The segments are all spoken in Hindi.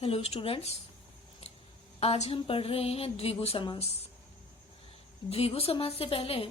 हेलो स्टूडेंट्स, आज हम पढ़ रहे हैं द्विगु समास। द्विगु समास से पहले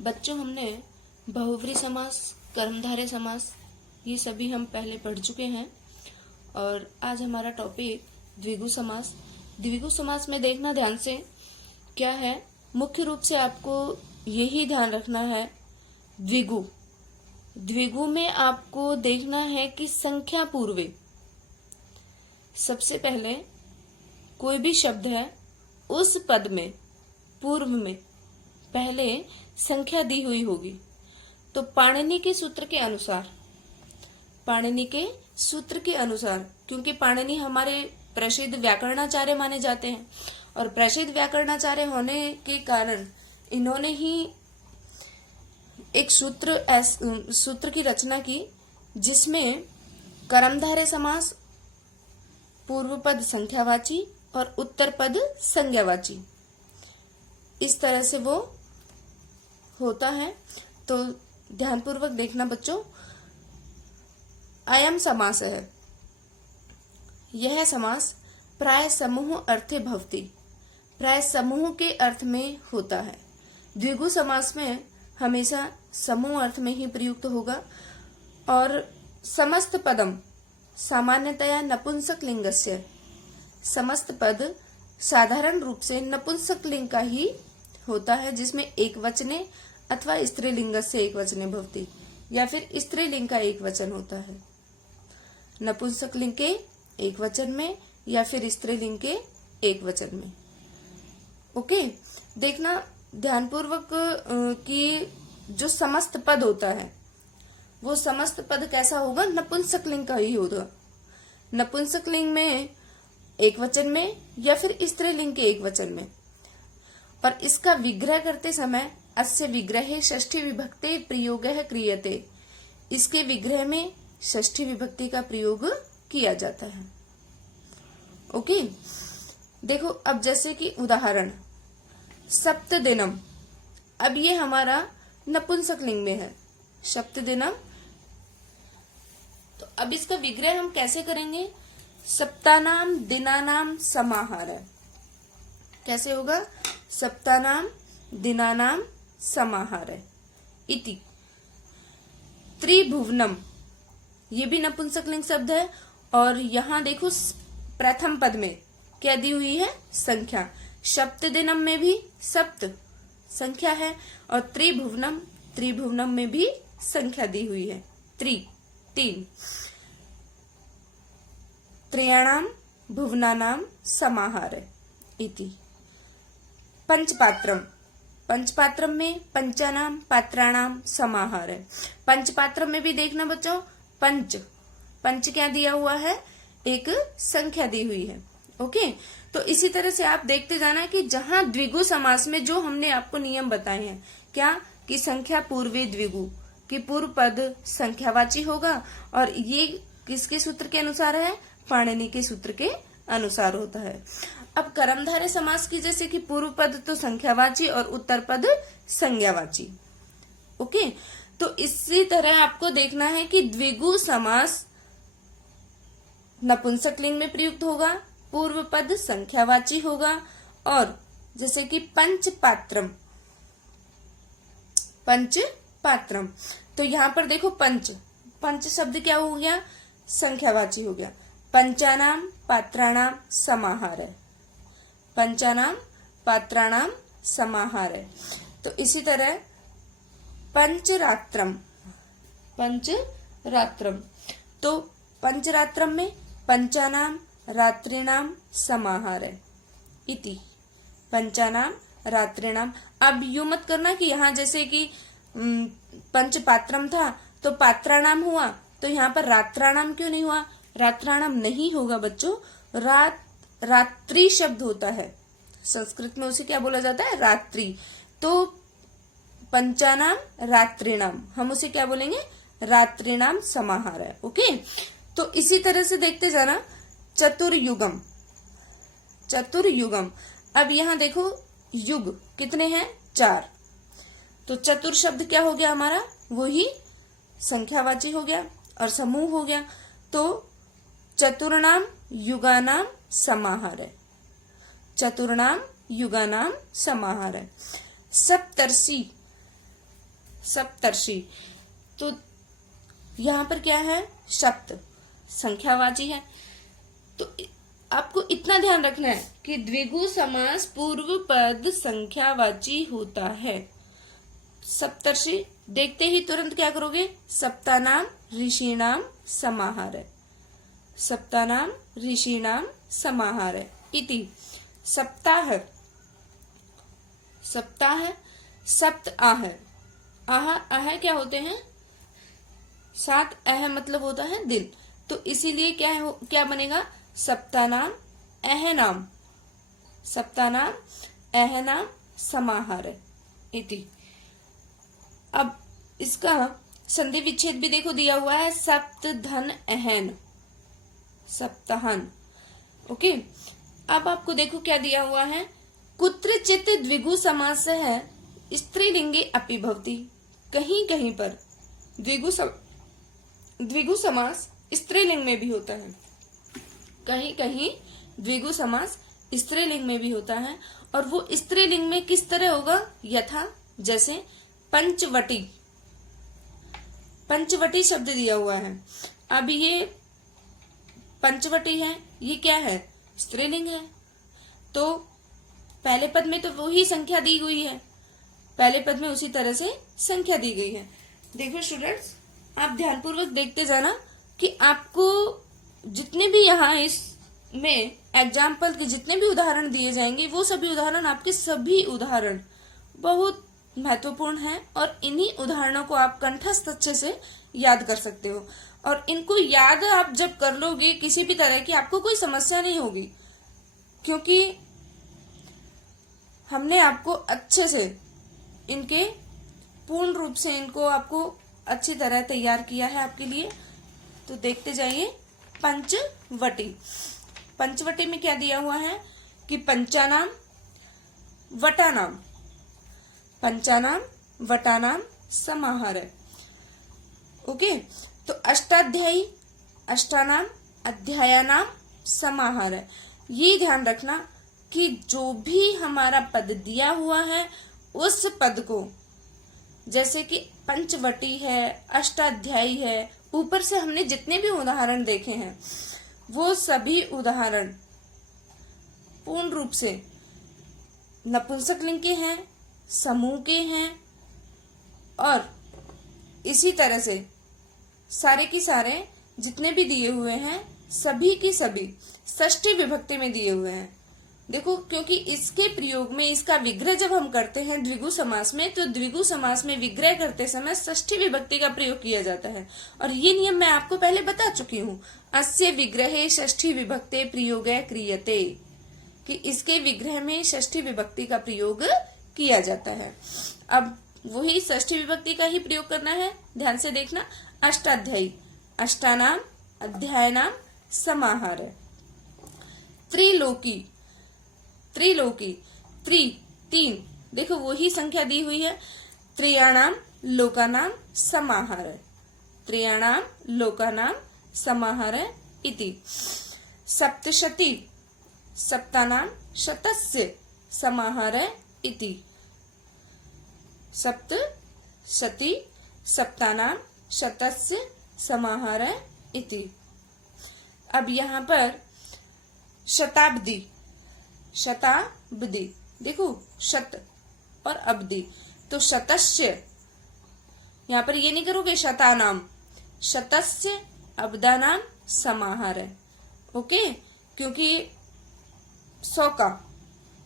बच्चों हमने बहुव्रीहि समास, कर्मधारय समास ये सभी हम पहले पढ़ चुके हैं और आज हमारा टॉपिक द्विगु समास। द्विगु समास में देखना ध्यान से क्या है, मुख्य रूप से आपको यही ध्यान रखना है द्विगु। द्विगु में आपको देखना है कि संख्या पूर्वे, सबसे पहले कोई भी शब्द है उस पद में पूर्व में पहले संख्या दी हुई होगी। तो पाणिनि के सूत्र के अनुसार, क्योंकि पाणिनि हमारे प्रसिद्ध व्याकरणाचार्य माने जाते हैं और प्रसिद्ध व्याकरणाचार्य होने के कारण इन्होंने ही एक सूत्र की रचना की जिसमें कर्मधारय समास, पूर्व पद संख्यावाची और उत्तर पद संज्ञावाची, इस तरह से वो होता है। तो ध्यानपूर्वक देखना बच्चों। अयम समास है, यह समास प्राय समूह अर्थे भवति, प्राय समूह के अर्थ में होता है। द्विगु समास में हमेशा समूह अर्थ में ही प्रयुक्त होगा और समस्त पदम सामान्यतया नपुंसक लिंगस्य, समस्त पद साधारण रूप से नपुंसक लिंग का ही होता है, जिसमें एक वचने अथवा स्त्रीलिंग से एक वचने भवति, या फिर स्त्रीलिंग का एक वचन होता है। नपुंसक लिंग के एक वचन में या फिर स्त्रीलिंग के एक वचन में। ओके, देखना ध्यानपूर्वक कि जो समस्त पद होता है वो समस्त पद कैसा होगा, नपुंसक लिंग का ही होगा। नपुंसक लिंग में एक वचन में या फिर स्त्रीलिंग के एक वचन में। और इसका विग्रह करते समय अस्य विग्रहे षष्ठी विभक्ति प्रयोगः क्रियते, इसके विग्रह में षष्ठी विभक्ति का प्रयोग किया जाता है। ओके, देखो अब जैसे कि उदाहरण सप्तदिनम, अब ये हमारा नपुंसक लिंग में है सप्तदिनम। तो अब इसका विग्रह हम कैसे करेंगे, सप्तानाम दिनानाम समाहार, कैसे होगा, सप्तानाम दिनानाम समाहार इति। त्रिभुवनम, ये भी नपुंसक लिंग शब्द है और यहां देखो प्रथम पद में क्या दी हुई है, संख्या। सप्तदिनम में भी सप्त संख्या है और त्रिभुवनम में भी संख्या दी हुई है, तीन। त्रयाणाम भुवनानाम समाहार इति। पंचपात्रम में पंचानाम पात्राणाम समाहार है। पंचपात्रम में भी देखना बच्चों, पंच क्या दिया हुआ है, एक संख्या दी हुई है। ओके, तो इसी तरह से आप देखते जाना कि जहां द्विगु समास में जो हमने आपको नियम बताए हैं, क्या कि संख्या पूर्वे द्विगु, कि पूर्व पद संख्यावाची होगा और ये किसके सूत्र के अनुसार है, पाणिनि के सूत्र के अनुसार होता है। अब कर्मधारय समास की जैसे कि पूर्व पद तो संख्यावाची और उत्तर पद संज्ञावाची। ओके, तो इसी तरह आपको देखना है कि द्विगु समास नपुंसक लिंग में प्रयुक्त होगा, पूर्व पद संख्यावाची होगा और जैसे कि पंचपात्रम, तो यहां पर देखो पंच शब्द क्या हो गया, संख्यावाची हो गया। पंचानाम पात्राणाम समाहार है, पंचानाम पात्राणाम समाहार है। तो इसी तरह पंचरात्रम, तो पंचरात्रम में पंचानाम रात्रिणाम समाहार है इति। पंचानाम रात्रिणाम, अब यूं मत करना कि यहाँ जैसे कि पंचपात्रम था तो पात्राणाम हुआ, तो यहाँ पर रात्राणाम क्यों नहीं हुआ, रात्राणाम नहीं होगा बच्चों। रात्रि शब्द होता है, संस्कृत में उसे क्या बोला जाता है, रात्रि। तो पंचानाम रात्रिणाम, हम उसे क्या बोलेंगे, रात्रिणाम समाहार है। ओके, तो इसी तरह से देखते जाना चतुर्युगम। अब यहाँ देखो युग कितने हैं, 4। तो चतुर शब्द क्या हो गया हमारा, वो ही संख्यावाची हो गया और समूह हो गया। तो चतुर्णाम युगानाम समाहार। चतुर्णाम युगानाम समाहार। सप्तर्षि, सप्तर्षि तो यहाँ पर क्या है, सप्त संख्यावाची है। तो आपको इतना ध्यान रखना है कि द्विगु समास पूर्व पद संख्यावाची होता है। सप्तर्षि देखते ही तुरंत क्या करोगे, सप्तानाम ऋषिणाम समाहार। सप्तानाम ऋषिणाम समाहार इति। सप्ताह, सप्ताह सप्त आह। आह आह क्या होते हैं, 7 अह मतलब होता है दिन। तो इसीलिए क्या बनेगा, सप्तानाम अहनाम, सप्तानाम अहनाम समाहार इति। अब इसका संधि विच्छेद भी देखो दिया हुआ है, सप्त धन अहन, सप्ताहन। ओके, अब आपको देखो क्या दिया हुआ है, कुत्रचित द्विगु समास है स्त्रीलिंगे अपि भवति। कहीं कहीं पर द्विगु समास स्त्रीलिंग में भी होता है, कहीं कहीं द्विगु समास स्त्रीलिंग में भी होता है। और वो स्त्रीलिंग में किस तरह होगा, यथा जैसे पंचवटी, पंचवटी शब्द दिया हुआ है। अब ये पंचवटी है, ये क्या है, स्त्रीलिंग है। तो पहले पद में तो वही संख्या दी हुई है, पहले पद में उसी तरह से संख्या दी गई है। देखो स्टूडेंट्स, आप ध्यानपूर्वक देखते जाना कि आपको जितने भी यहाँ इसमें एग्जाम्पल के जितने भी उदाहरण दिए जाएंगे, वो सभी उदाहरण, आपके सभी उदाहरण बहुत महत्वपूर्ण है। और इन्हीं उदाहरणों को आप कंठस्थ अच्छे से याद कर सकते हो। और इनको याद आप जब कर लोगे, किसी भी तरह की आपको कोई समस्या नहीं होगी, क्योंकि हमने आपको अच्छे से इनके पूर्ण रूप से इनको आपको अच्छी तरह तैयार किया है आपके लिए। तो देखते जाइए, पंचवटी। पंचवटी में क्या दिया हुआ है कि पंचानाम वटानाम, पंचानाम वटानाम समाहार। ओके, तो अष्टाध्यायी, अष्टानाम अध्यायानाम समाहार। ये ध्यान रखना कि जो भी हमारा पद दिया हुआ है उस पद को, जैसे कि पंचवटी है, अष्टाध्यायी है, ऊपर से हमने जितने भी उदाहरण देखे हैं वो सभी उदाहरण पूर्ण रूप से नपुंसक लिंग के हैं, समूह के हैं। और इसी तरह से सारे की सारे जितने भी दिए हुए हैं, सभी की सभी षष्ठी विभक्ति में दिए हुए हैं। देखो, क्योंकि इसके प्रयोग में इसका विग्रह जब हम करते हैं द्विगु समास में, तो द्विगु समास में विग्रह करते समय षष्ठी विभक्ति का प्रयोग किया जाता है। और ये नियम मैं आपको पहले बता चुकी हूँ, अस्य विग्रहे षष्ठी विभक्ते प्रयोगे क्रियते, कि इसके विग्रह में षष्ठी विभक्ति का प्रयोग किया जाता है। अब वही षष्ठी विभक्ति का ही प्रयोग करना है, ध्यान से देखना। अष्टाध्यायी, अष्टानाम अध्यायनाम समाहार। त्रिलोकी, त्रिलोकी, त्रि 3, देखो वही संख्या दी हुई है। त्रयाणाम लोकानाम समाहार, त्रयाणाम लोकानाम समाहार इति। सप्तशती, सप्तानाम शतस्य समाहार इति। सप्तशती सप्तानाम शतस्य समाहार इति। अब यहाँ पर शताब्दी, शताब्दी, देखो शत और अब्दी, तो शतस्य, यहाँ पर ये नहीं करोगे शतानाम, शतस्य अब्दानाम समाहार। ओके, क्योंकि 100 का,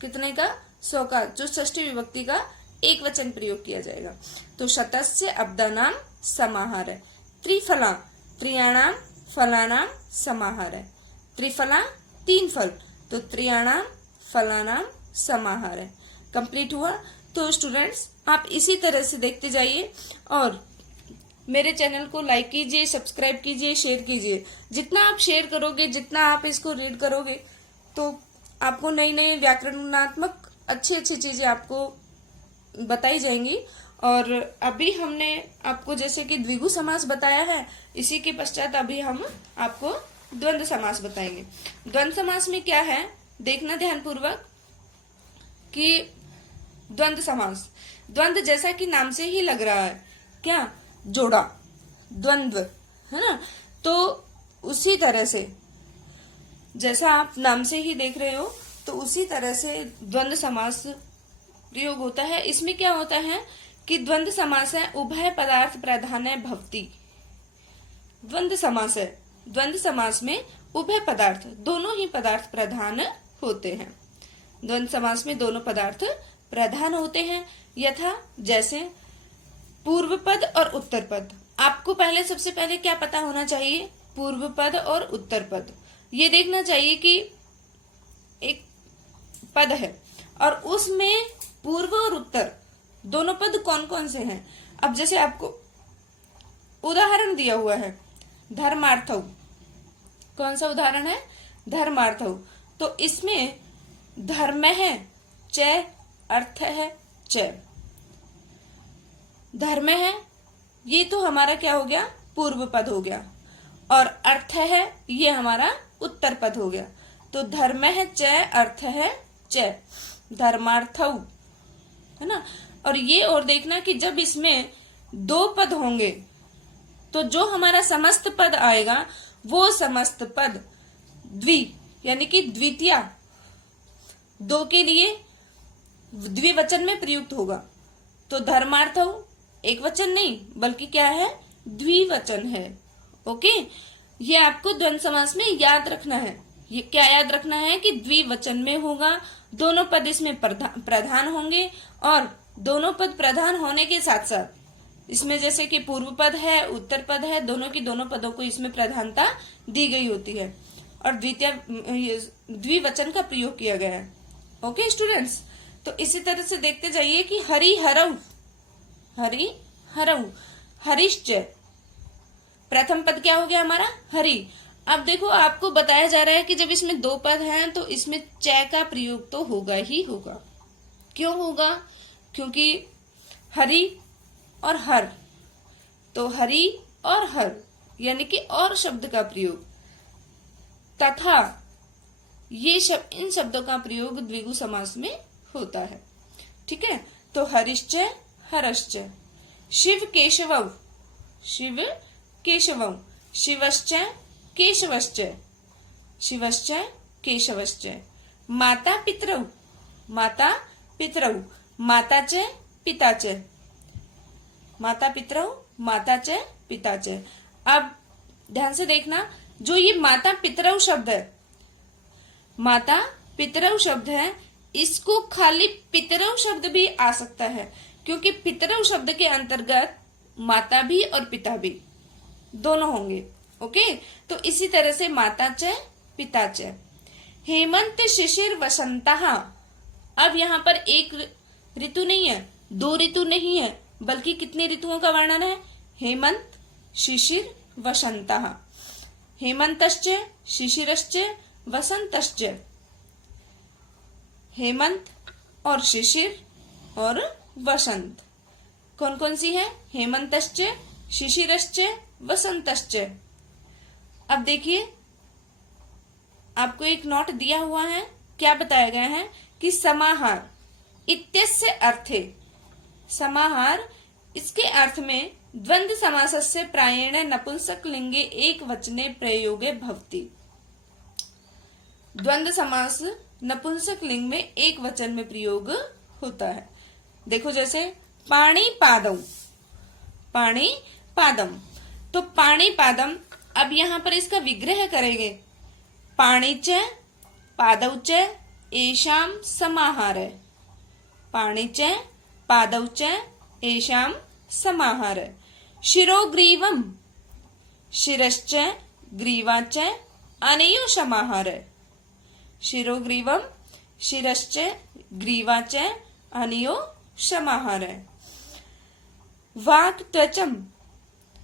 कितने का, 100 का, जो षष्ठी विभक्ति का एक वचन प्रयोग किया जाएगा। तो शतस्य अब्दानाम समाहार। त्रिफला, त्रियाणाम फलानाम समाहार। त्रिफला 3 फल, तो त्रियाणाम फलानाम समाहार। कंप्लीट हुआ। तो स्टूडेंट्स, आप इसी तरह से देखते जाइए और मेरे चैनल को लाइक कीजिए, सब्सक्राइब कीजिए, शेयर कीजिए। जितना आप शेयर करोगे, जितना आप इसको रीड करोगे, तो आपको नई नई व्याकरणात्मक अच्छी अच्छी चीजें आपको बताई जाएंगी। और अभी हमने आपको जैसे कि द्विगु समास बताया है, इसी के पश्चात अभी हम आपको द्वंद्व समास बताएंगे। द्वंद्व समास में क्या है, देखना ध्यानपूर्वक कि द्वंद्व समास, द्वंद्व जैसा कि नाम से ही लग रहा है, क्या, जोड़ा, द्वंद्व, है ना। तो उसी तरह से जैसा आप नाम से ही देख रहे हो, तो उसी तरह से द्वंद्व समास प्रयोग होता है। इसमें क्या होता है कि द्वंद्व समास है उभय पदार्थ प्राधान्य भवति। द्वंद्व समास है, द्वंद्व समास में उभय पदार्थ, दोनों ही पदार्थ प्रधान होते हैं। द्वंद्व समास में दोनों पदार्थ प्रधान होते हैं। यथा, जैसे पूर्व पद और उत्तर पद। आपको पहले सबसे पहले क्या पता होना चाहिए, पूर्व पद और उत्तर पद। ये देखना चाहिए कि एक पद है और उसमें पूर्व और उत्तर दोनों पद कौन कौन से हैं। अब जैसे आपको उदाहरण दिया हुआ है धर्मार्थौ, कौन सा उदाहरण है, धर्मार्थौ। तो इसमें धर्म है च, अर्थ है च। धर्म है, ये तो हमारा क्या हो गया, पूर्व पद हो गया, और अर्थ है, ये हमारा उत्तर पद हो गया। तो धर्म है च, अर्थ है च, धर्मार्थौ, है ना। और ये और देखना कि जब इसमें दो पद होंगे तो जो हमारा समस्त पद आएगा वो समस्त पद द्वि यानी कि द्वितीया, दो के लिए द्विवचन में प्रयुक्त होगा। तो धर्मार्थौ एक वचन नहीं बल्कि क्या है, द्विवचन है। ओके, ये आपको द्वंद्व समास में याद रखना है। ये क्या याद रखना है कि द्विवचन में होगा, दोनों पद इसमें प्रधान होंगे, और दोनों पद प्रधान होने के साथ साथ इसमें जैसे कि पूर्व पद है, उत्तर पद है, दोनों पदों को इसमें प्रधानता दी गई होती है और द्विवचन का प्रयोग किया गया है। ओके स्टूडेंट्स, तो इसी तरह से देखते जाइए कि हरि हरऊ, हरि हरऊ, हरिश्च, प्रथम पद क्या हो गया हमारा, हरि। अब देखो आपको बताया जा रहा है कि जब इसमें दो पद हैं तो इसमें च का प्रयोग तो होगा ही होगा। क्यों होगा, क्योंकि हरि और हर, तो हरि और हर यानी कि और शब्द का प्रयोग, तथा ये शब्द, इन शब्दों का प्रयोग द्विगु समास में होता है। ठीक है, तो हरिश्च हरश्च, शिव केशवौ, शिव केशवौ, शिवश्च केशवश्च, शिवश्च केशवश्च, माता पितरौ, माता पितरौ, माता च पिता च, माता पितरौ, माता च पिता च। अब ध्यान से देखना, जो ये माता पितरौ शब्द है, माता पितरौ शब्द है, इसको खाली पितरौ शब्द भी आ सकता है, क्योंकि पितरौ शब्द के अंतर्गत माता भी और पिता भी दोनों होंगे। ओके, तो इसी तरह से माता च पिता च। हेमंत शिशिर वसंतः, अब यहाँ पर एक ऋतु नहीं है, दो ऋतु नहीं है, बल्कि कितने ऋतुओं का वर्णन है, हेमंत शिशिर वसंतः, हेमंतश्च शिशिरश्च वसंतश्च, हेमंत और शिशिर और वसंत कौन कौन सी है, हेमंतश्च शिशिरश्च वसंतश्च। अब देखिए आपको एक नोट दिया हुआ है, क्या बताया गया है कि समाहार इत्यस्य अर्थे, समाहार इसके अर्थ में द्वंद्व समासस्य प्रायेण नपुंसक लिंगे एक वचने प्रयोगे भवति। द्वंद्व समास नपुंसक लिंग में एक वचन में प्रयोग होता है। देखो जैसे पाणी पादौ, पाणी पादम, तो पाणी पादम, अब यहाँ पर इसका विग्रह करेंगे, पाणी च पादौ च एषाम समाहार, पाणी च पादौ च एषाम समाहार, शिरोग्रीवम, शिरश्च ग्रीवा च अनयो समाहार, शिरोग्रीवम शिरश्च ग्रीवा च अनयो समाहार, वाक् त्वचम,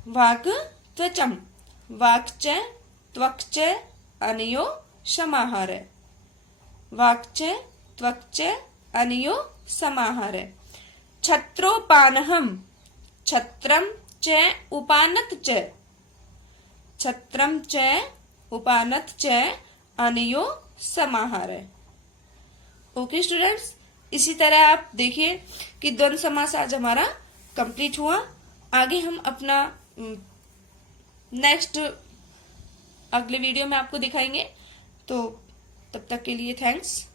वाक् त्वचम, वाक् च त्वक् च अनयो समाहार, वाक् च त्वक् च अनयो समाहार, छत्रोपानहम, छत्रम च उपानत च, छत्रम च उपानत च अनयो समाहार। ओके स्टूडेंट्स, इसी तरह आप देखिए कि द्वंद्व समास आज हमारा कंप्लीट हुआ। आगे हम अपना नेक्स्ट अगले वीडियो में आपको दिखाएंगे। तो तब तक के लिए थैंक्स।